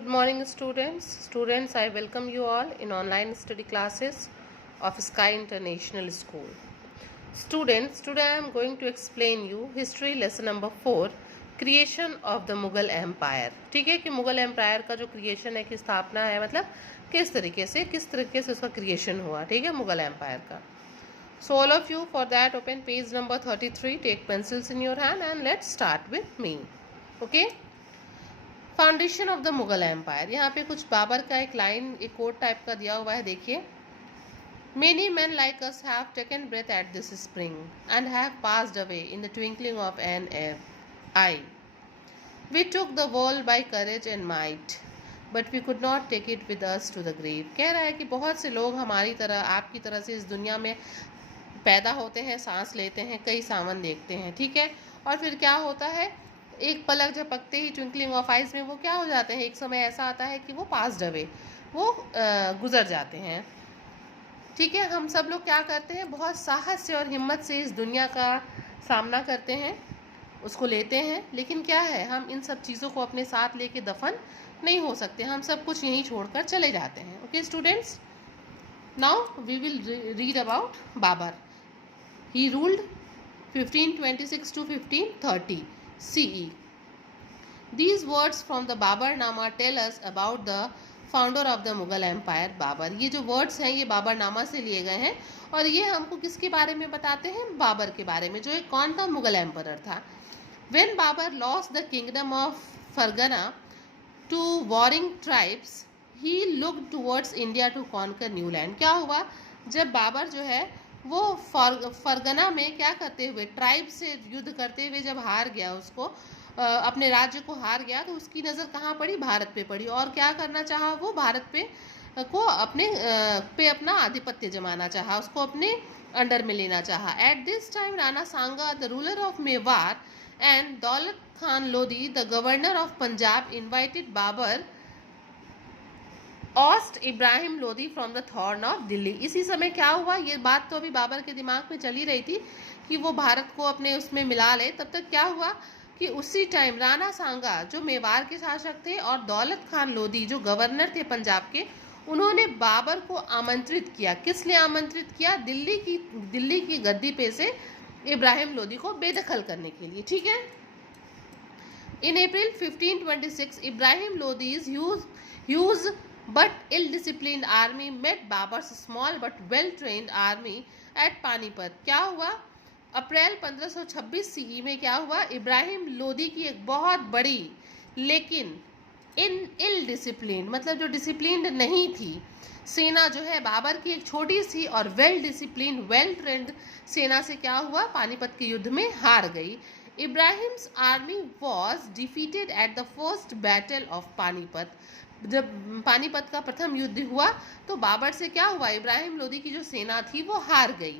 Good morning, students. Students, I welcome you all in online study classes of Sky International School. Students, today I am going to explain you history lesson number 4, creation of the Mughal Empire. ठीक है कि Mughal empire का जो creation है, की स्थापना है, मतलब किस तरीके से उसका क्रिएशन हुआ. ठीक है, मुगल एम्पायर का. So all of you, for that, open page number 33, take pencils in your hand and let's start with me. Okay. Foundation of the Mughal empire. यहाँ पे कुछ बाबर का एक लाइन, एक कोट टाइप का दिया हुआ है. देखिए, many man like us have taken breath at this spring and have passed away in the twinkling of an eye. We took the world by courage and might but we could not take it with us to the grave. कह रहा है कि बहुत से लोग हमारी तरह, आपकी तरह से इस दुनिया में पैदा होते हैं, सांस लेते हैं, कई सावन देखते हैं. ठीक है, और फिर क्या होता है, एक पलक झपकते ही, ट्विंकलिंग ऑफ आइज में वो क्या हो जाते हैं, एक समय ऐसा आता है कि वो पास्ड अवे, वो गुजर जाते हैं. ठीक है, हम सब लोग क्या करते हैं, बहुत साहस से और हिम्मत से इस दुनिया का सामना करते हैं, उसको लेते हैं. लेकिन क्या है, हम इन सब चीज़ों को अपने साथ लेके दफन नहीं हो सकते. हम सब कुछ यहीं छोड़कर चले जाते हैं. Okay students, now we will read about Babur. He ruled 1526 to 1530 CE. These words from the Babarnama tell us about the founder of the Mughal Empire, Babur. ये जो वर्ड्स हैं ये बाबरनामा से लिए गए हैं और ये हमको किसके बारे में बताते हैं, बाबर के बारे में, जो एक कौन था, मुगल एम्परर था. When Babur lost the kingdom of Fargana to warring tribes, he looked towards India to conquer new land. क्या हुआ, जब बाबर जो है वो फरगना में क्या करते हुए, ट्राइब से युद्ध करते हुए जब हार गया, उसको अपने राज्य को हार गया, तो उसकी नज़र कहाँ पड़ी, भारत पे पड़ी. और क्या करना चाहा वो, भारत पे को अपना आधिपत्य जमाना चाहा, उसको अपने अंडर में लेना चाहा. At this time Rana Sanga, the ruler of Mewar, and Daulat Khan Lodhi, the governor of Punjab, invited Babur oust Ibrahim Lodhi from the throne of Delhi. इसी समय क्या हुआ, ये बात तो अभी बाबर के दिमाग में चली रही थी कि वो भारत को अपने उसमें मिला ले. तब तक क्या हुआ कि उसी टाइम राणा सांगा जो मेवार के शासक थे और दौलत खान लोधी जो गवर्नर थे पंजाब के, उन्होंने बाबर को आमंत्रित किया. किस लिए आमंत्रित किया, दिल्ली की गद्दी पे से इब्राहिम लोधी को बेदखल करने के लिए. ठीक है. इन अप्रैल 1526 Ibrahim Lodhi's huge but ill-disciplined army met Babar's small but well-trained army at Panipat. क्या हुआ, अप्रैल 1526 CE में क्या हुआ, इब्राहिम लोधी की एक बहुत बड़ी लेकिन इल डिसिप्लिन, मतलब जो डिसिप्लिन्ड नहीं थी, सेना जो है बाबर की एक छोटी सी और वेल डिसिप्लिन, वेल ट्रेंड सेना से क्या हुआ, पानीपत के युद्ध में हार गई. Ibrahim's army was defeated at the first battle of Panipat. जब पानीपत का प्रथम युद्ध हुआ तो बाबर से क्या हुआ, इब्राहिम लोधी की जो सेना थी वो हार गई.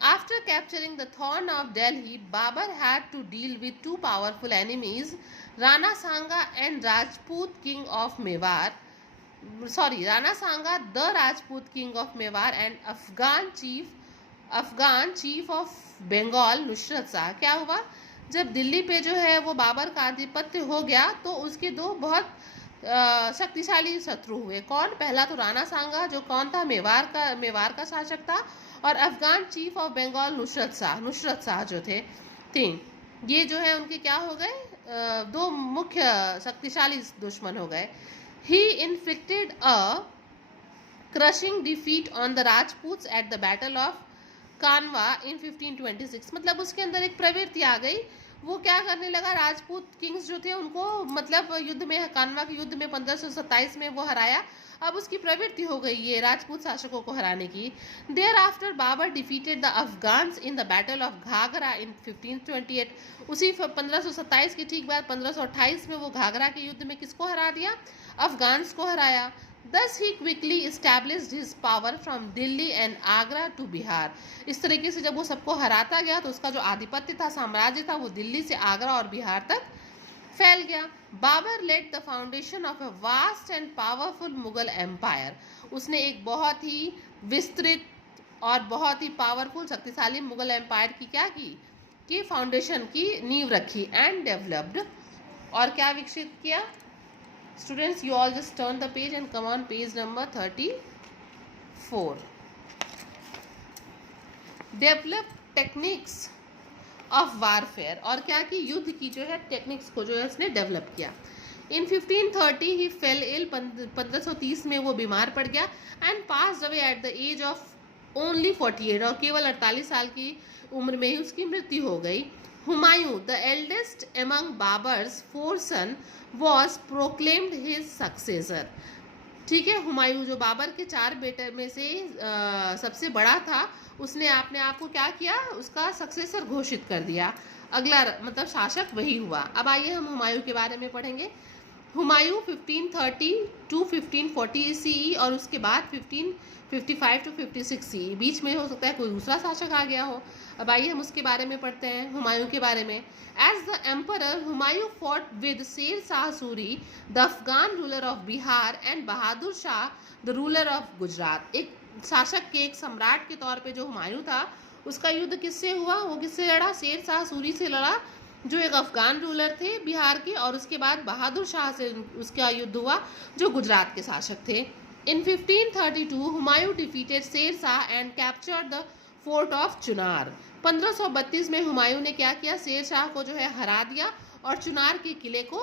After capturing the throne of Delhi, Babur had to deal with two powerful enemies, Rana Sanga and Rajput king of Mewar, Rana Sanga the Rajput king of Mewar and Afghan chief of Bengal Nusrat Shah. क्या हुआ, जब दिल्ली पे जो है वो बाबर का आधिपत्य हो गया तो उसके दो बहुत शक्तिशाली शत्रु हुए. कौन, पहला तो राणा सांगा जो कौन था, मेवार का शासक था, और अफगान चीफ ऑफ बंगाल नुसरत शाह जो थे, तीन, ये जो है उनके क्या हो गए, दो मुख्य शक्तिशाली दुश्मन हो गए. He inflicted a crushing defeat on the Rajputs at the battle of Khanwa in 1526. मतलब उसके अंदर एक प्रवृत्ति आ गई, वो क्या करने लगा, राजपूत किंग्स जो थे उनको, मतलब युद्ध में, कानवा के युद्ध में 1527 में वो हराया. अब उसकी प्रवृत्ति हो गई ये राजपूत शासकों को हराने की. Thereafter Babur defeated the Afghans in the battle of Ghaghra in 1528. उसी 1527 के ठीक बाद 1528 में वो घाघरा के युद्ध में किसको हरा दिया, अफगान्स को हराया. Thus he quickly established his power from Delhi and Agra to Bihar. इस तरीके से जब वो सबको हराता गया तो उसका जो आधिपत्य था, साम्राज्य था, वो दिल्ली से आगरा और बिहार तक फैल गया. Babur led the foundation of a vast and powerful Mughal empire. उसने एक बहुत ही विस्तृत और बहुत ही पावरफुल, शक्तिशाली मुगल एम्पायर की क्या की फाउंडेशन की नींव रखी. एंड डेवलप्ड, और क्या विकसित किया, Students, you all just turn the page and come on page number 34. Develop techniques of warfare. और क्या कि युद्ध की जो है टेक्निक्स को जो है उसने डेवलप किया. In 1530 he fell ill. 1530 में वो बीमार पड़ गया and passed away at the age of only 48. और केवल 48 साल की उम्र में ही उसकी मृत्यु हो गई. Humayun, the eldest among Babar's 4 sons, was proclaimed his successor. ठीक है, हुमायूं जो बाबर के 4 बेटे में से सबसे बड़ा था, उसने अपने आप को क्या किया, उसका सक्सेसर घोषित कर दिया. अगला मतलब शासक वही हुआ. अब आइए हम हुमायूं के बारे में पढ़ेंगे. हुमायूं 1530 to 1540 CE और उसके बाद 1555 to 56 CE. बीच में हो सकता है कोई दूसरा शासक आ गया हो. अब आइए हम उसके बारे में पढ़ते हैं, हुमायूं के बारे में. As the emperor Humayun fought with Sher Shah Suri, the Afghan ruler of Bihar, and Bahadur Shah the ruler of Gujarat. एक शासक के, एक सम्राट के तौर पे जो हुमायूं था, उसका युद्ध किससे हुआ, वो किससे लड़ा, शेर शाह सूरी से लड़ा जो एक अफगान रूलर थे बिहार के, और उसके बाद बहादुर शाह से उसका युद्ध हुआ जो गुजरात के शासक थे. इन 1532 Humayun defeated Sher Shah and captured the fort of Chunar. 1532 में हुमायूं ने क्या किया, शेर शाह को जो है हरा दिया और चुनार के किले को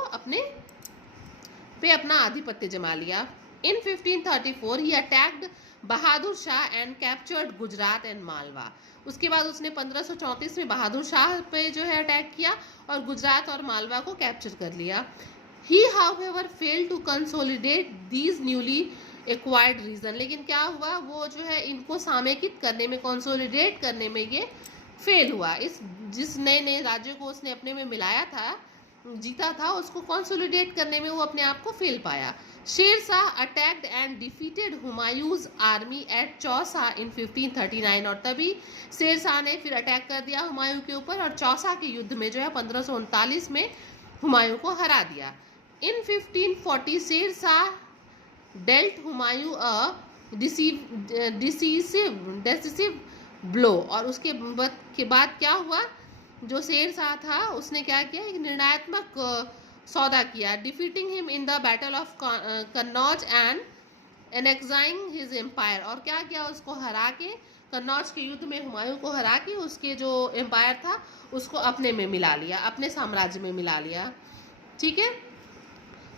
अपना आधिपत्य जमा लिया. In 1534 he attacked Bahadur Shah and captured Gujarat and Malwa. उसके बाद उसने 1534 में बहादुर शाह पे जो है अटैक किया और गुजरात और मालवा को कैप्चर कर लिया. He however failed to consolidate these newly acquired region. लेकिन क्या हुआ, वो जो है इनको सामेकित करने में, कंसोलिडेट करने में ये फेल हुआ. इस जिस नए नए राज्यों को उसने अपने में मिलाया था, जीता था, उसको कंसोलिडेट करने में वो अपने आप को फेल पाया. Sher Shah attacked and defeated Humayun's army at Chausa in 1539. और तभी शेर शाह ने फिर अटैक कर दिया हुमायूं के ऊपर और चौसा के युद्ध में जो है 1539 में हुमायूं को हरा दिया. इन 1540 शेर शाह डेल्ट हुमायूं अ डिसीसिव ब्लो. और उसके बाद क्या हुआ, जो शेर शाह था उसने क्या किया, एक निर्णयात्मक सौदा किया. Defeating him in the battle of Kannauj and annexing his empire. और क्या किया, उसको हरा के, कन्नौज के युद्ध में हुमायूं को हरा के उसके जो एम्पायर था उसको अपने में मिला लिया, अपने साम्राज्य में मिला लिया. ठीक है,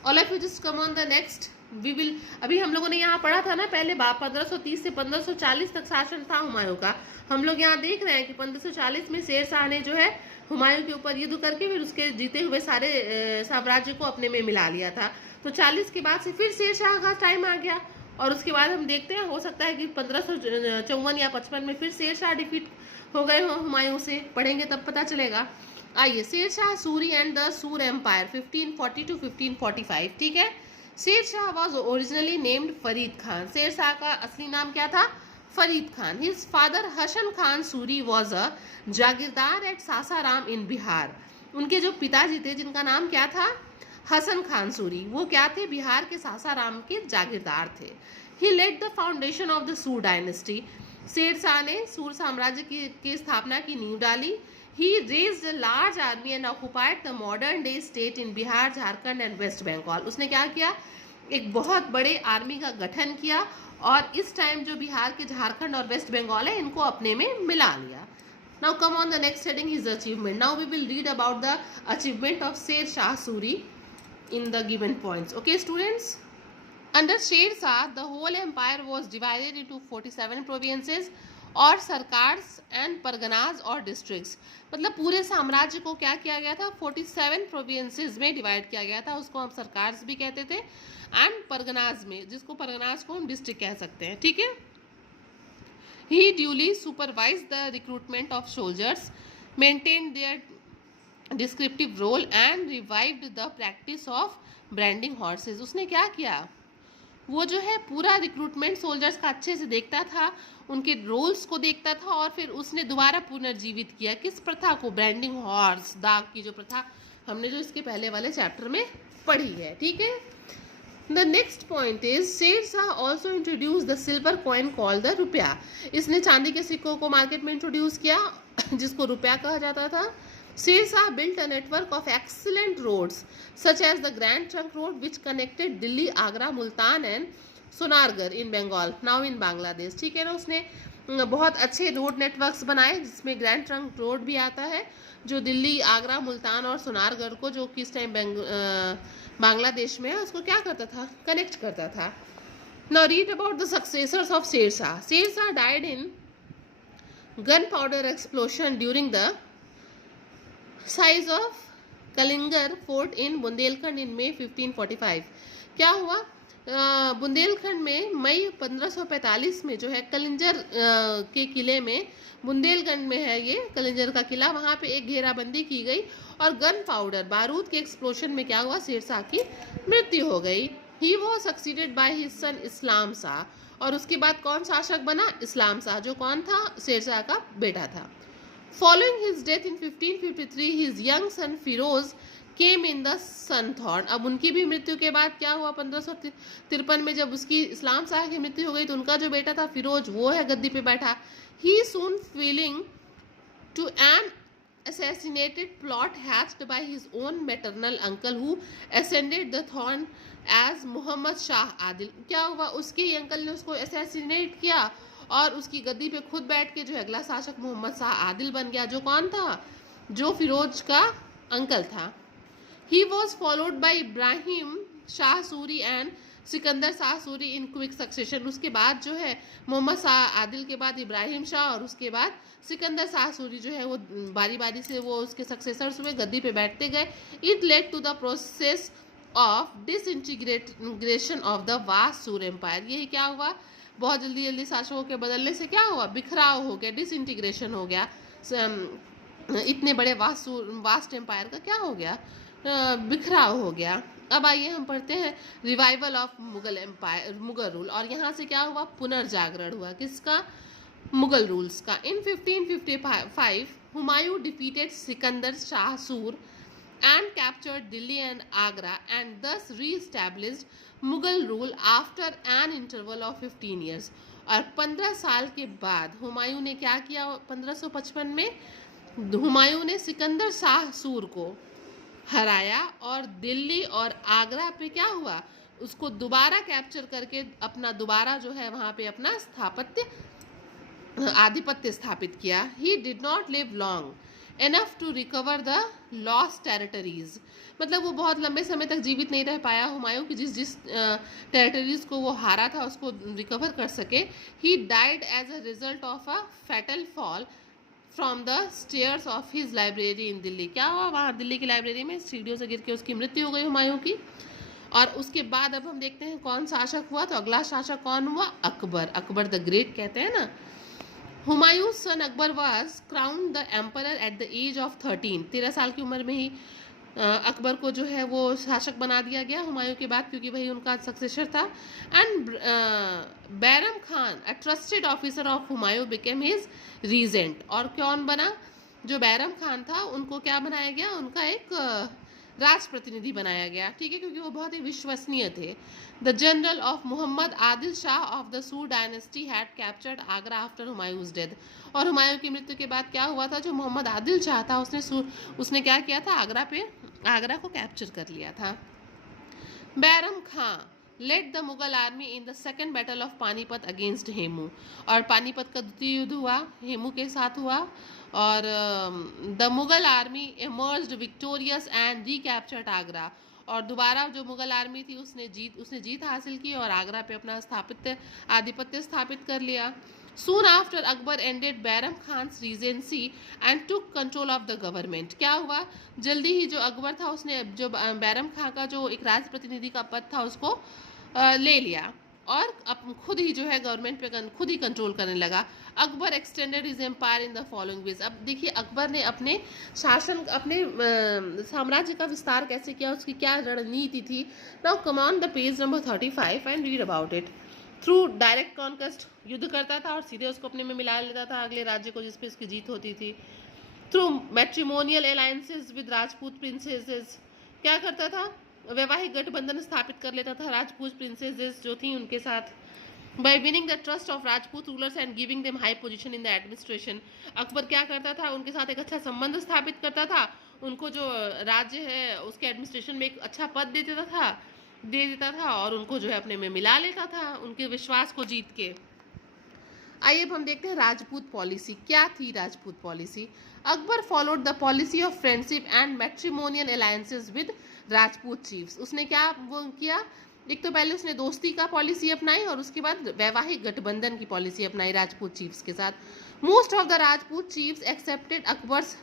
all of you just come on the next. We will, अभी हम लोगों ने यहाँ पढ़ा था ना पहले 1530 से 1540 तक शासन था हुमायूं का. हम लोग यहाँ देख रहे हैं कि 1540 में शेर शाह ने जो है हुमायूं के ऊपर युद्ध करके फिर उसके जीते हुए सारे साम्राज्य को अपने में मिला लिया था. तो 40 के बाद से फिर शेर शाह का टाइम आ गया और उसके बाद हम देखते हैं, हो सकता है कि 1554 या 55 में फिर शेर शाह डिफीट हो गए हो हुमायूं से. पढ़ेंगे तब पता चलेगा. आइए, Sher Shah Suri and the Sur empire 1540 to 1545. ठीक है, Sher Shah was originally named Farid Khan. Sher Shah का असली नाम क्या था, Farid Khan. His father Hasan Khan Suri was a jagirdar at Sasaram in Bihar. उनके जो पिताजी थे जिनका नाम क्या था, हसन खान सूरी, वो क्या थे, बिहार के सासाराम के जागीरदार थे. He led the foundation of the Sur dynasty. Sher Shah ने सूर साम्राज्य की स्थापना की नींव डाली. He raised a large army and occupied the modern day state in Bihar, Jharkhand and west Bengal. उसने क्या किया, एक बहुत बड़े आर्मी का गठन किया और इस टाइम जो बिहार के, झारखंड और वेस्ट बंगाल है इनको अपने में मिला लिया. Now come on the next heading, his achievement. Now we will read about the achievement of Sher Shah Suri in the given points. Okay students, under Sher Shah the whole empire was divided into 47 provinces और सरकार्स and Parganas और districts. मतलब पूरे साम्राज्य को क्या किया गया था, 47 प्रोविंसेस में डिवाइड किया गया था. उसको हम सरकार्स भी कहते थे एंड परगनाज में, जिसको परगनाज को हम डिस्ट्रिक्ट कह सकते हैं. ठीक है, he duly supervise the recruitment of soldiers, maintain their descriptive roll and revived the practice of branding horses. उसने क्या किया, वो जो है पूरा रिक्रूटमेंट सोल्जर्स का अच्छे से देखता था, उनके रोल्स को देखता था और फिर उसने दोबारा पुनर्जीवित किया किस प्रथा को, ब्रांडिंग हॉर्स, दाग की जो प्रथा हमने जो इसके पहले वाले चैप्टर में पढ़ी है. ठीक है, the next point is Sher Shah also introduce the silver coin called the रुपया. इसने चांदी के सिक्कों को मार्केट में इंट्रोड्यूस किया जिसको रुपया कहा जाता था. Sher Shah built a network of excellent roads such as the Grand Trunk Road which connected Delhi, Agra, Multan and Sonargarh in Bengal, now in Bangladesh. ठीक है ना, उसने बहुत अच्छे रोड नेटवर्क्स बनाए जिसमें ग्रैंड ट्रंक रोड भी आता है जो दिल्ली, आगरा, मुल्तान और सोनारगढ़ को, जो कि इस टाइम बांग्लादेश में है, उसको क्या करता था, कनेक्ट करता था. Now read about the successors of Sher Shah. Sher Shah died in gunpowder explosion during the siege of Kalinjar fort in Bundelkhand in May 1545. क्या हुआ, बुंदेलखंड में मई 1545 में जो है कलिंजर के किले में, बुंदेलखंड में है ये कलिंजर का किला, वहाँ पे एक घेराबंदी की गई और गन पाउडर बारूद के एक्सप्लोशन में क्या हुआ, शेर शाह की मृत्यु हो गई. He was succeeded by his son Islam Shah. और उसके बाद कौन शासक बना, इस्लाम शाह, जो कौन था, शेर शाह का बेटा था. Following his death in 1553, his young son Firoz came in the Sunthorn. अब उनकी भी मृत्यु के बाद क्या हुआ, 1553 में जब उसकी इस्लाम शाह की मृत्यु हो गई तो उनका जो बेटा था फिरोज, वो है गद्दी पे बैठा. He soon feeling to an assassinated plot hatched by his own maternal uncle who ascended the throne as Muhammad Shah Adil. क्या हुआ, उसके ही अंकल ने उसको असैसिनेट किया और उसकी गद्दी पे खुद बैठ के जो अगला शासक मोहम्मद शाह आदिल बन गया, जो कौन था, जो फिरोज का अंकल था. He was followed by Ibrahim Shah Suri and Sikandar Shah Suri in quick succession. उसके बाद जो है मोहम्मद शाह आदिल के बाद इब्राहिम शाह और उसके बाद सिकंदर शाह सूरी जो है वो बारी बारी से वो उसके सक्सेसर्स हुए, गद्दी पे बैठते गए. It led to the process of disintegration of the vast Sur empire. यही क्या हुआ, बहुत जल्दी जल्दी शासकों के बदलने से क्या हुआ, बिखराव हो गया, डिसइंटीग्रेशन हो गया, इतने बड़े वास्ट एम्पायर का क्या हो गया, बिखराव हो गया. अब आइए हम पढ़ते हैं revival of Mughal empire, Mughal rule. और यहाँ से क्या हुआ, पुनर्जागरण हुआ, किसका, मुगल रूल्स का. इन 1555 हुमायूं डिफीटेड सिकंदर शाह सूर and captured Delhi and Agra and thus re-established Mughal rule after an interval of 15 years. और 15 साल के बाद हुमायूं ने क्या किया, 1555 में हुमायूं ने सिकंदर शाह सूर को हराया और दिल्ली और आगरा पे क्या हुआ, उसको दोबारा कैप्चर करके अपना दोबारा जो है वहाँ पे अपना आधिपत्य स्थापित किया. He did not live long enough to recover the lost territories. मतलब वो बहुत लंबे समय तक जीवित नहीं रह पाया हुमायूं की, जिस टेरिटरीज को वो हारा था उसको रिकवर कर सके. He died as a result of a fatal fall from the stairs of his library in Delhi. क्या हुआ, वहाँ दिल्ली की लाइब्रेरी में सीढ़ियों से गिर के उसकी मृत्यु हो गई हुमायूं की. और उसके बाद अब हम देखते हैं कौन शासक हुआ. तो अगला शासक कौन हुआ, अकबर. अकबर द ग्रेट कहते हैं ना. हुमायूं's son Akbar was crowned the emperor at the age of 13. 13 साल की उम्र में ही अकबर को जो है वो शासक बना दिया गया हुमायूं के बाद, क्योंकि वही उनका सक्सेसर था. And Bairam Khan a trusted officer of Humayun became his regent. और कौन बना, जो बैरम खान था उनको क्या बनाया गया, उनका एक राज प्रतिनिधि बनाया गया. ठीक है, क्योंकि वो बहुत ही विश्वसनीय थे. The general of Mohammad Adil Shah of the Sur dynasty had captured Agra after Humayun's death. और हुमायूं की मृत्यु के बाद क्या हुआ था, जो मोहम्मद आदिल शाह था उसने क्या किया था, आगरा को कैप्चर कर लिया था. Bairam Khan led the Mughal army in the second battle of Panipat against Hemu. और पानीपत का द्वितीय युद्ध हुआ, हेमू के साथ हुआ. और the Mughal army emerged victorious and recaptured Agra. और दोबारा जो मुगल आर्मी थी उसने जीत हासिल की और आगरा पे अपना आधिपत्य स्थापित कर लिया. Soon after Akbar ended Bairam Khan's regency and took control of the government. क्या हुआ, जल्दी ही जो अकबर था उसने जो बैरम खां का जो एक राज प्रतिनिधि का पद था उसको ले लिया और खुद ही जो है गवर्नमेंट पे खुद ही कंट्रोल करने लगा. Akbar extended his empire in the following ways. अब देखिए अकबर ने अपने साम्राज्य का विस्तार कैसे किया, उसकी क्या रणनीति थी. Now come on the page number 35 and read about it. Through direct conquest, युद्ध करता था और सीधे उसको अपने में मिला लेता था अगले राज्य को जिस पे उसकी जीत होती थी. Through matrimonial alliances with Rajput princesses, क्या करता था, वैवाहिक गठबंधन स्थापित कर लेता था राजपूत प्रिंसेसेस जो थी उनके साथ. Bye winning the trust of Rajput rulers and giving them high position in the administration. Akbar क्या करता था, उनके साथ एक अच्छा संबंध स्थापित करता था, उनको जो राज्य है उसके एडमिनिस्ट्रेशन में एक अच्छा पद दे देता था और उनको जो है अपने में मिला लेता था, उनके विश्वास को जीत के। आइए अब हम देखते हैं राजपूत पॉलिसी। क्या थी Rajput policy? Akbar followed the policy of friendship and matrimonial alliances with Rajput chiefs. उसने क्या वो किया, एक तो पहले उसने दोस्ती का पॉलिसी अपनाई और उसके बाद वैवाहिक गठबंधन की पॉलिसी अपनाई राजपूत चीफ्स के साथ। Most of the Rajput chiefs accepted Akbar's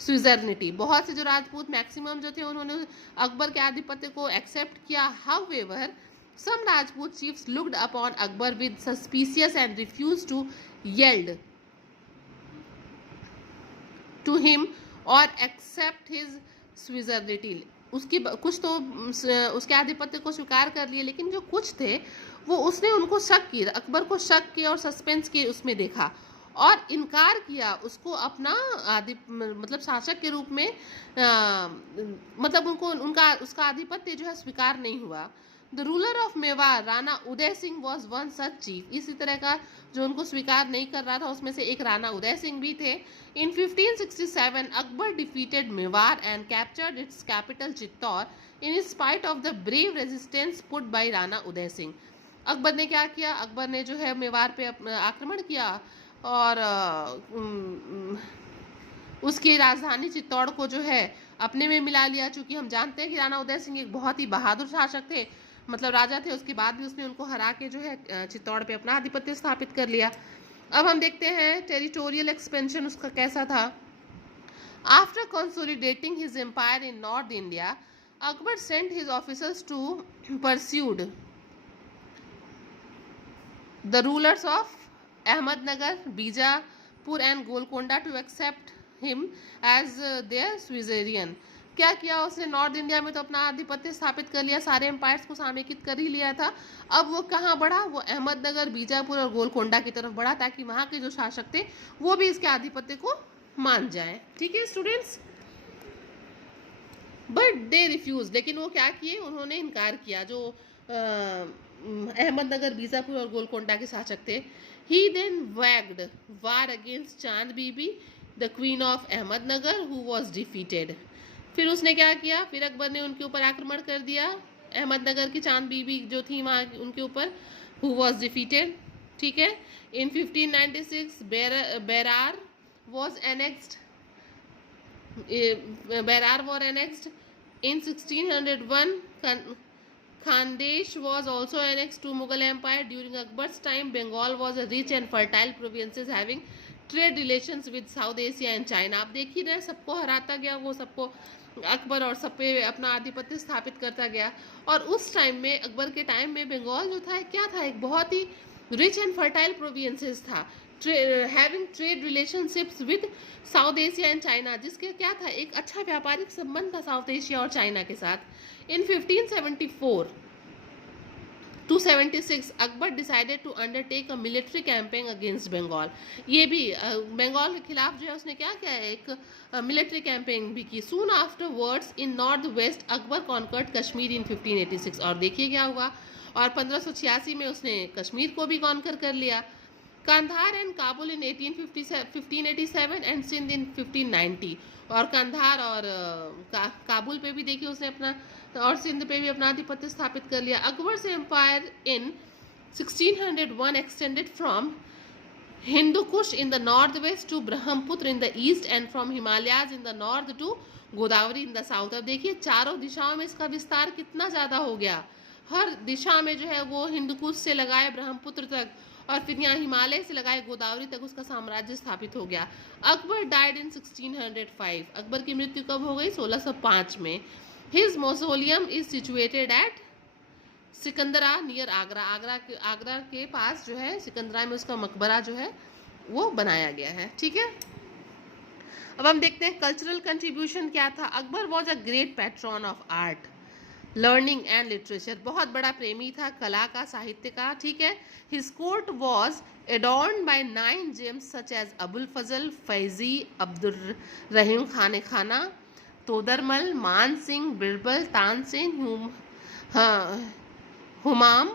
suzerainty. बहुत से जो राजपूत मैक्सिमम जो थे उन्होंने अकबर के आधिपत्य को एक्सेप्ट किया। However some Rajput chiefs looked upon Akbar with suspicious and refused to yield to him or accept his suzerainty। उसकी कुछ तो उसके आधिपत्य को स्वीकार कर लिए, लेकिन जो कुछ थे वो उसने उनको शक किया, अकबर को शक किया और सस्पेंस के उसमें देखा और इनकार किया उसको अपना मतलब शासक के रूप में मतलब उनको उनका उसका आधिपत्य जो है स्वीकार नहीं हुआ। The ruler of Mewar Rana Uday Singh was one such chief. इसी तरह का जो उनको स्वीकार नहीं कर रहा था उसमें से एक राणा उदय सिंह भी थे। In 1567 Akbar defeated Mewar and captured its capital Chittor in spite of the brave resistance put by Rana Uday Singh. Akbar ने क्या किया, अकबर ने जो है मेवाड़ पे आक्रमण किया और उसकी राजधानी चित्तौड़ को जो है अपने में मिला लिया। चूंकि हम जानते हैं कि राणा उदय सिंह एक बहुत ही बहादुर शासक थे, मतलब राजा थे, उसके बाद भी उसने उनको हरा के जो है चित्तौड़ पे अपना आधिपत्य स्थापित कर लिया। अब हम देखते हैं टेरिटोरियल एक्सपेंशन उसका कैसा था। After consolidating his empire in north India, Akbar sent his officers to persuade the rulers of Ahmednagar, Bijapur and Golconda to accept him as their suzerain. क्या किया उसने, नॉर्थ इंडिया में तो अपना आधिपत्य स्थापित कर लिया, सारे एम्पायर्स को समेकित कर ही लिया था। अब वो कहाँ बढ़ा, वो अहमदनगर, बीजापुर और गोलकोंडा की तरफ बढ़ा ताकि वहाँ के जो शासक थे वो भी इसके आधिपत्य को मान जाए। ठीक है स्टूडेंट्स, बट दे रिफ्यूज, लेकिन वो क्या किए, उन्होंने इनकार किया, जो अहमदनगर, बीजापुर और गोलकोंडा के शासक थे। He then waged war against Chand Bibi the queen of Ahmednagar who was defeated. फिर उसने क्या किया, फिर अकबर ने उनके ऊपर आक्रमण कर दिया, अहमदनगर की चांद बीबी जो थी वहाँ उनके ऊपर, हु वॉज डिफीटेड। ठीक है, इन 1596 Berar was annexed, Berar war annexed in 1601। Khandesh was also annexed to Mughal Empire. During Akbar's time, Bengal was a rich and fertile provinces having trade relations with South Asia and China. आप देख ही रहे, सबको हराता गया वो, सबको अकबर और सब पे अपना आधिपत्य स्थापित करता गया। और उस टाइम में, अकबर के टाइम में, बंगाल जो था क्या था, एक बहुत ही रिच एंड फर्टाइल प्रोविंसेस था, having trade relationships with south Asia and China, जिसके क्या था, एक अच्छा व्यापारिक संबंध था साउथ एशिया और चाइना के साथ। In 1574 to 76 Akbar decided to undertake a military campaign against Bengal. ये भी बंगाल के खिलाफ जो है उसने क्या किया, एक मिलिट्री कैंपेन भी की। Soon afterwards in north west Akbar conquered Kashmir in 1586। और देखिए क्या हुआ, और 1586 में उसने कश्मीर को भी कॉन्कर कर लिया। Kandahar and Kabul in 1587 and Sindh in 1590। और कंधार और काबुल पे भी देखिए उसने अपना, और सिंध पे भी अपना आधिपत्य स्थापित कर लिया। Akbar's empire in 1601 extended from Hindu Kush in the north west to Brahmaputra in the east and from Himalayas in the north to Godavari in the south. अब देखिए चारों दिशाओं में इसका विस्तार कितना ज़्यादा हो गया, हर दिशा में जो है वो हिंदुकुश से लगाए ब्रह्मपुत्र तक, और फिर यहाँ हिमालय से लगाए गोदावरी तक उसका साम्राज्य स्थापित हो गया। Akbar died in 1605। अकबर की मृत्यु कब हो गई, 1605 में। His mausoleum is situated at Sikandra near Agra. Agra के पास जो है सिकंदरा में उसका मकबरा जो है वो बनाया गया है। ठीक है, अब हम देखते हैं कल्चरल कंट्रीब्यूशन क्या था। Akbar was a great patron of art, learning and literature. बहुत बड़ा प्रेमी था कला का, साहित्य का। ठीक है, his court was adorned by 9 gems such as Abul Fazal, Faizi, Abdul Rahim Khan Khana, Todarmal, मान सिंह, बिरबल, तानसेन, हुमाम,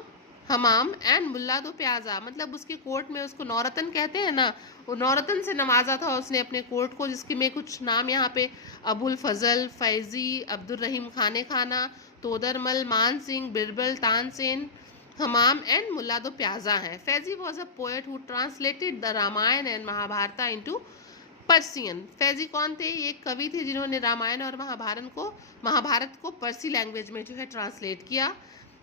हमाम एंड मुल्ला दो प्याजा, मतलब उसके कोर्ट में उसको नौरतन कहते हैं ना, वो नौरतन से नवाजा था उसने अपने कोर्ट को, जिसके में कुछ नाम यहाँ पे अबुल फजल, फैजी, अब्दुल रहीम खाने खाना, तोदरमल, मान सिंह, बिरबल, तानसेन, हमाम एंड मुल्ला दो प्याजा हैं। Faizi was a poet who translated the Ramayana and Mahabharata into Persian. Faizi कौन थे? ये कवि थे जिन्होंने रामायण और महाभारत को पर्सी लैंग्वेज में जो है ट्रांसलेट किया।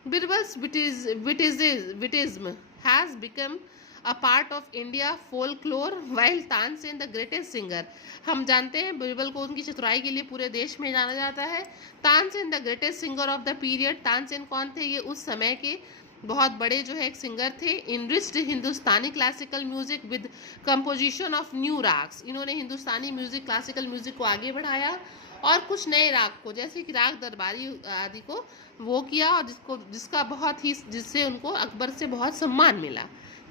Birbal's witticism has become a part of India folklore, while Tansen the greatest singer, हम जानते हैं बिरबल को उनकी चतुराई के लिए पूरे देश में जाना जाता है। Tansen the greatest singer of the period, Tansen कौन थे? ये उस समय के बहुत बड़े जो है एक सिंगर थे। Enriched Hindustani classical music with composition of new ragas, इन्होंने हिंदुस्तानी म्यूजिक, क्लासिकल म्यूजिक को आगे बढ़ाया और कुछ नए राग को, जैसे कि राग दरबारी आदि को वो किया, और जिसका बहुत ही, जिससे उनको अकबर से बहुत सम्मान मिला।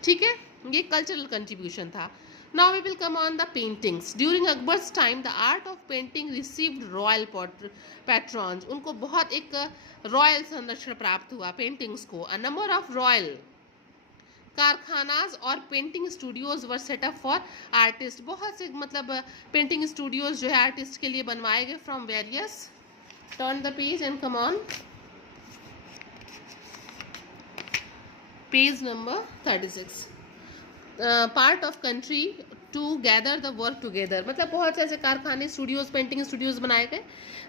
ठीक है, ये कल्चरल कंट्रीब्यूशन था। Now we will come on the paintings. During Akbar's time the art of painting received royal patrons, उनको बहुत एक रॉयल संरक्षण प्राप्त हुआ पेंटिंग्स को। A number of royal karkhanas और painting studios were set up for artist, बहुत से मतलब पेंटिंग स्टूडियोज जो है आर्टिस्ट के लिए बनवाए गए from various. Turn the page and come on page number 36। Part of country to gather the work together, मतलब बहुत से ऐसे कारखाने, स्टूडियोज, पेंटिंग स्टूडियोज बनाए गए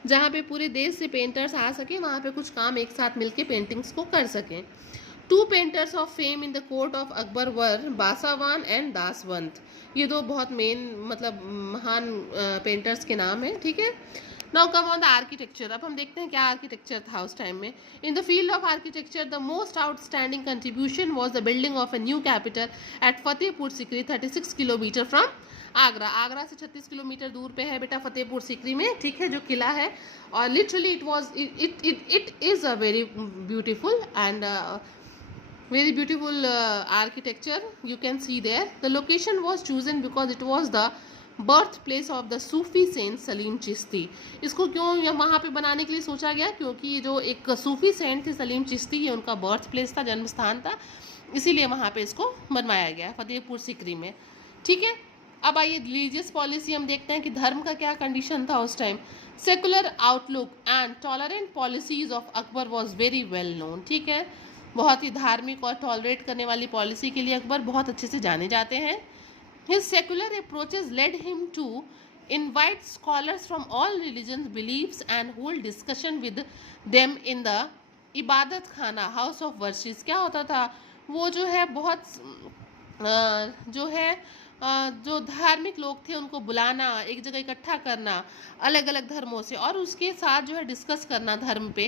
जहाँ पे पूरे देश से पेंटर्स आ सके, वहाँ पे कुछ काम एक साथ मिलके पेंटिंग्स को कर सकें। Two painters of fame in the court of Akbar were Basawan and Daswant, ये दो बहुत मेन मतलब महान पेंटर्स के नाम हैं। ठीक है, now come on the architecture. अब हम देखते हैं क्या आर्किटेक्चर था उस टाइम में। In the field of architecture the most outstanding contribution was the building of a new capital eight Fatehpur Sikri 36 kilometre from Agra. Agra से 36 किलोमीटर दूर पे है बेटा फतेहपुर सिकरी में, ठीक है, जो किला है। और literally it is a very beautiful and very beautiful architecture you can see there. The location was chosen because it was the birthplace of the Sufi saint Salim Chishti. इसको क्यों वहाँ पे बनाने के लिए सोचा गया? क्योंकि ये जो एक सूफी सेंट थे सलीम चिश्ती, ये उनका बर्थ प्लेस था, जन्म स्थान था, इसीलिए वहाँ पे इसको बनवाया गया फतेहपुर सिकरी में। ठीक है, अब आइए रिलीजियस पॉलिसी हम देखते हैं कि धर्म का क्या कंडीशन था उस time. Secular outlook and tolerant policies of Akbar was very well known. ठीक है, बहुत ही धार्मिक और टॉलरेट करने वाली पॉलिसी के लिए अकबर बहुत अच्छे से जाने जाते हैं। His secular approaches led him to invite scholars from all religions, beliefs and hold discussion with them in the इबादत खाना, हाउस ऑफ वर्शिप। क्या होता था? वो जो है बहुत जो है जो धार्मिक लोग थे उनको बुलाना, एक जगह इकट्ठा करना अलग अलग धर्मों से, और उसके साथ जो है डिस्कस करना धर्म पे,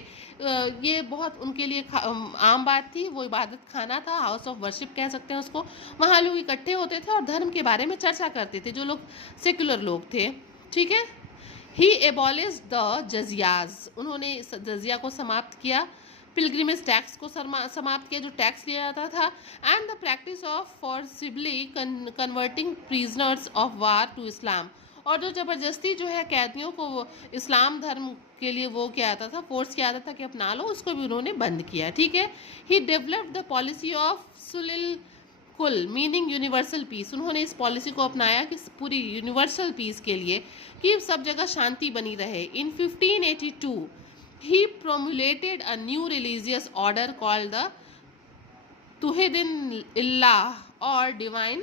ये बहुत उनके लिए आम बात थी। वो इबादत खाना था, हाउस ऑफ वर्शिप कह सकते हैं उसको। वहाँ लोग इकट्ठे होते थे और धर्म के बारे में चर्चा करते थे, जो लोग सेक्युलर लोग थे। ठीक है, ही एबॉलिश द जजियाज, उन्होंने जजिया को समाप्त किया। पिलग्रिमेज टैक्स को समाप्त किया, जो टैक्स लिया जाता था। And the practice of forcibly converting prisoners of war to Islam, और जो ज़बरदस्ती जो है कैदियों को इस्लाम धर्म के लिए वो किया जाता था, फोर्स किया जाता था कि अपना लो, उसको भी उन्होंने बंद किया। ठीक है, he developed the policy of सुलिल कुल मीनिंग यूनिवर्सल पीस, उन्होंने इस पॉलिसी को अपनाया कि पूरी यूनिवर्सल पीस के लिए, कि सब जगह शांति बनी रहे। इन 1582 he promulgated a new religious order called the तुहिदिन-इल्लाह और डिवाइन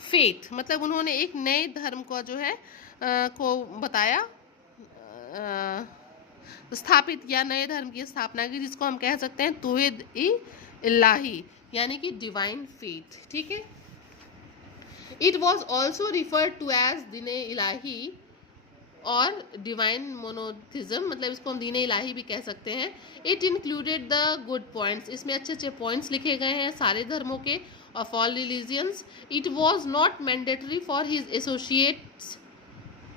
फेथ, मतलब उन्होंने एक नए धर्म को जो है को बताया, स्थापित किया, नए धर्म की स्थापना की, जिसको हम कह सकते हैं तुहिद-इ-इल्लाही, यानी कि डिवाइन फेथ। ठीक है, it was also referred to as Dine Ilahi और डिवाइन मोनोथिज्म, मतलब इसको हम दीन इलाही भी कह सकते हैं। It included the good points, इसमें अच्छे अच्छे पॉइंट्स लिखे गए हैं सारे धर्मों के, of all religions. It was not mandatory for his associates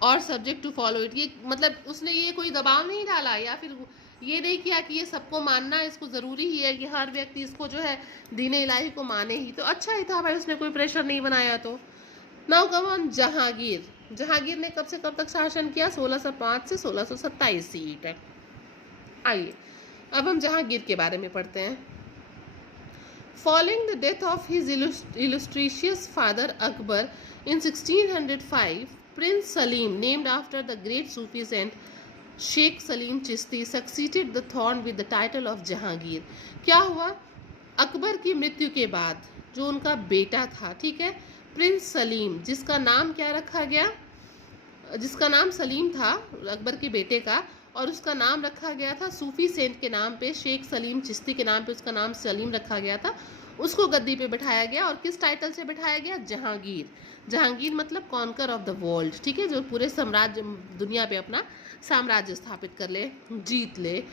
और सब्जेक्ट टू फॉलो इट, ये मतलब उसने ये कोई दबाव नहीं डाला या फिर ये नहीं किया कि ये सबको मानना इसको ज़रूरी ही है कि हर व्यक्ति इसको जो है दीन इलाही को माने ही, तो अच्छा ही था भाई, उसने कोई प्रेशर नहीं बनाया। तो now come on Jahangir. Jahangir ने कब से कब तक शासन किया? 1605 से 1627 सीई तक। आइए अब हम जहांगीर के बारे में पढ़ते हैं। Following the death of his illustrious father Akbar in 1605, Prince Salim, named after the great Sufi saint Sheikh Salim Chishti, succeeded the throne with the title of Jahangir. क्या हुआ? अकबर की मृत्यु के बाद जो उनका बेटा था, ठीक है, प्रिंस सलीम, जिसका नाम क्या रखा गया, जिसका नाम सलीम था अकबर के बेटे का, और उसका नाम रखा गया था सूफी सेंट के नाम पे, शेख सलीम चिश्ती के नाम पे उसका नाम सलीम रखा गया था। उसको गद्दी पे बिठाया गया और किस टाइटल से बिठाया गया? जहांगीर। जहांगीर मतलब कॉन्कर ऑफ द वर्ल्ड, ठीक है, जो पूरे साम्राज्य दुनिया पे अपना साम्राज्य स्थापित कर ले, जीत ले।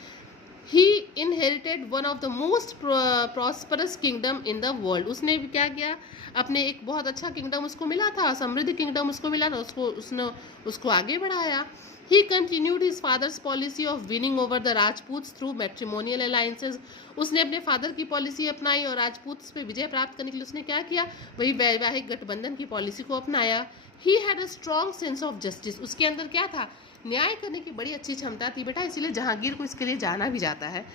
He inherited one of the most prosperous kingdom in the world. उसने भी क्या किया? अपने एक बहुत अच्छा किंगडम उसको मिला था, समृद्ध किंगडम उसको मिला था, उसने उसको आगे बढ़ाया। He continued his father's policy of winning over the Rajputs through matrimonial alliances. उसने अपने फादर की पॉलिसी अपनाई और राजपूत पे विजय प्राप्त करने के लिए उसने क्या किया? वही वैवाहिक गठबंधन की पॉलिसी को अपनाया। He had a strong sense of justice. उसके अंदर क्या था? न्याय करने की बड़ी अच्छी क्षमता थी बेटा, इसीलिए जहांगीर को इसके लिए जाना भी जाता है।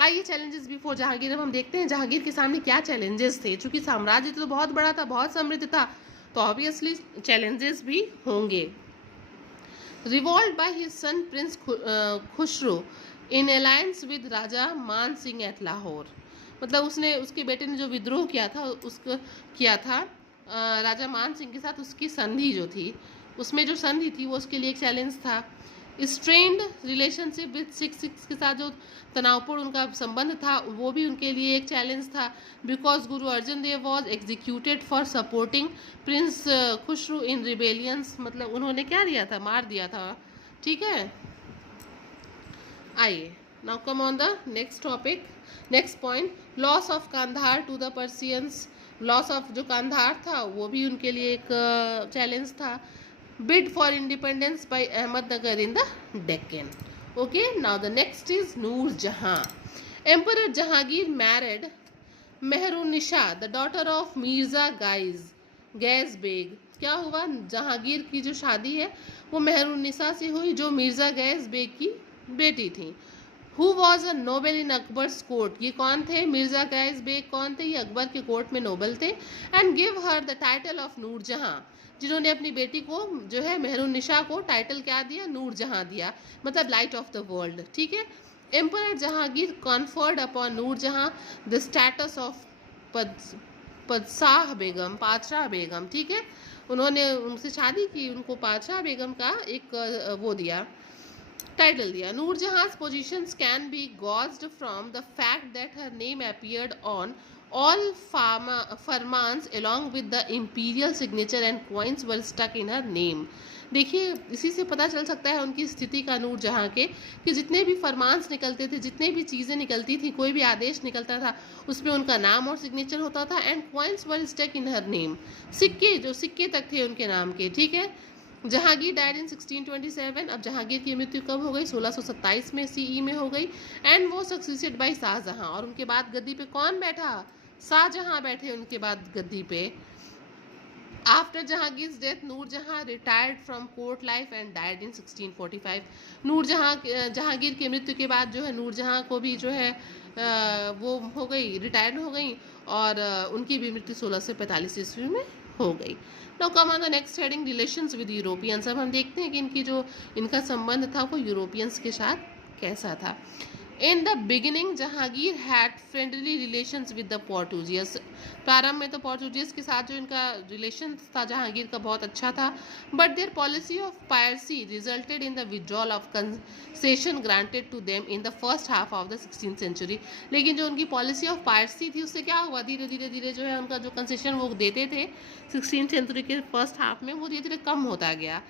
आइए चैलेंजेस बिफोर जहांगीर, अब हम देखते हैं जहांगीर के सामने क्या चैलेंजेस थे। चूंकि साम्राज्य तो बहुत बड़ा था, बहुत समृद्ध था, तो ऑब्वियसली चैलेंजेस भी होंगे। Revolted by his son Prince Khushro in alliance with राजा मान सिंह एट लाहौर, मतलब उसने उसके बेटे ने जो विद्रोह किया था उसको किया था राजा मान सिंह के साथ, उसकी संधि जो थी, उसमें जो संधि थी वो उसके लिए एक चैलेंज था। स्ट्रेन्ड रिलेशनशिप विद सिक्स के साथ जो तनावपूर्ण उनका संबंध था वो भी उनके लिए एक चैलेंज था। Because Guru Arjan Dev was executed for supporting prince Khusrau in rebellions, मतलब उन्होंने क्या दिया था? मार दिया था, ठीक है। आइए now come on the next topic, next point, loss of Kandahar to the Persians. Loss of जो कांधार था वो भी उनके लिए एक चैलेंज था। Bid for independence by Ahmednagar in the Deccan. Okay, now the next is Noor Jahan. Emperor Jahangir married Mehrun-Nisha, the daughter of Mirza Gaiz Beg. क्या हुआ? जहांगीर की जो शादी है वो मेहरुन्निसा से हुई, जो मिर्जा गैस बेग की बेटी थी। Who was a noble in Akbar's court? ये कौन थे? मिर्जा गैस बेग कौन थे? ये अकबर के कोर्ट में नोबल थे। And give her the title of नूर जहां, जिन्होंने अपनी बेटी को जो है मेहरुन्निसा को टाइटल क्या दिया? नूर जहां दिया, मतलब लाइट ऑफ द वर्ल्ड, ठीक है। एम्परर जहांगीर कॉन्फर्ड अपॉन नूर जहां द स्टेटस ऑफ पादशाह बेगम, ठीक है। उन्होंने उनसे शादी की, उनको पादशाह बेगम का एक वो दिया, टाइटल दिया। नूर जहां's positions can be gauged from the fact that her name appeared on all farmans along with the imperial signature and coins were stuck in her name. देखिए इसी से पता चल सकता है उनकी स्थिति का नूर जहां के, कि जितने भी फरमान्स निकलते थे, जितने भी चीज़ें निकलती थी, कोई भी आदेश निकलता था उसमें उनका नाम और सिग्नेचर होता था। And coins were struck in her name, सिक्के जो सिक्के तक थे उनके नाम के, ठीक है। Jahangir died in 1627। अब जहांगीर की मृत्यु कब हो गई? 1627 में सीई में हो गई। एंड वो सक्सेसिड बाय शाहजहां, और उनके बाद गद्दी पे कौन बैठा? शाहजहां बैठे उनके बाद गद्दी पे। आफ्टर जहांगीर्स डेथ नूर जहां retired from court life and died in 1645। नूर जहां जहांगीर की मृत्यु के बाद जो है नूर जहां को भी जो है वो हो गई, रिटायर्ड हो गई, और उनकी भी मृत्यु 1645 ईस्वी में हो गई। Now come on the next heading, relations with Europeans. अब हम देखते हैं कि इनका संबंध था वो यूरोपियंस के साथ कैसा था। In the beginning Jahangir had friendly relations with the Portuguese. प्रारंभ में तो पोर्टुगियस के साथ जो इनका रिलेशन था जहांगीर का बहुत अच्छा था। But their policy of piracy resulted in the withdrawal of concession granted to them in the first half of the 16th century. लेकिन जो उनकी पॉलिसी ऑफ पायरेसी थी उससे क्या हुआ? धीरे धीरे जो है उनका जो कंसेशन वो देते थे 16th सेंचुरी के फर्स्ट हाफ में, वो धीरे धीरे कम होता गया।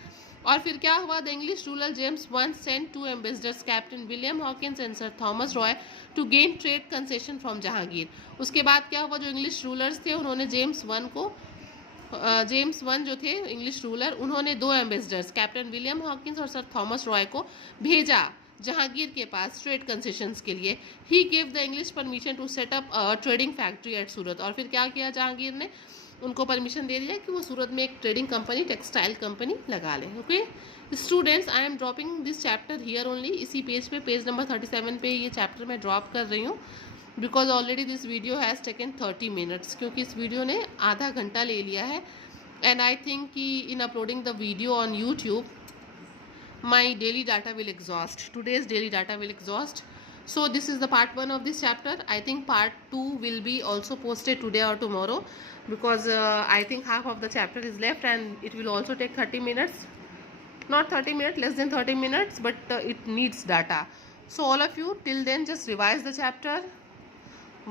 और फिर क्या हुआ? The English ruler James one sent two ambassadors captain William Hawkins and Sir Thomas Roe to gain trade concession from Jahangir. उसके बाद क्या हुआ? जो इंग्लिश रूलर्स थे उन्होंने जेम्स वन जो थे इंग्लिश रूलर, उन्होंने 2 एम्बेसडर्स कैप्टन विलियम हॉकिंस और सर थॉमस रॉय को भेजा जहांगीर के पास ट्रेड कंसेशंस के लिए। He give the English permission to set up a trading factory at Surat. और फिर क्या किया जहांगीर ने? उनको परमिशन दे दिया कि वो सूरत में एक ट्रेडिंग कंपनी, टेक्सटाइल कंपनी लगा लें। Okay students, I am dropping this chapter here only. इसी पेज पे, पेज नंबर 37 पे ये चैप्टर मैं ड्रॉप कर रही हूँ। Because already this video has taken 30 minutes, क्योंकि इस वीडियो ने आधा घंटा ले लिया है. एंड आई थिंक कि in uploading the video on YouTube my daily data will exhaust. Today's daily data will exhaust. So this is the part 1 of this chapter. I think part 2 will be also posted today or tomorrow, because I think half of the chapter is left and it will also take 30 minutes. Not 30 minutes, less than 30 minutes, but it needs data. So all of you till then just revise the chapter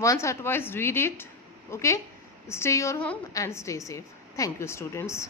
once or twice, read it. Okay, stay your home and stay safe. Thank you, students.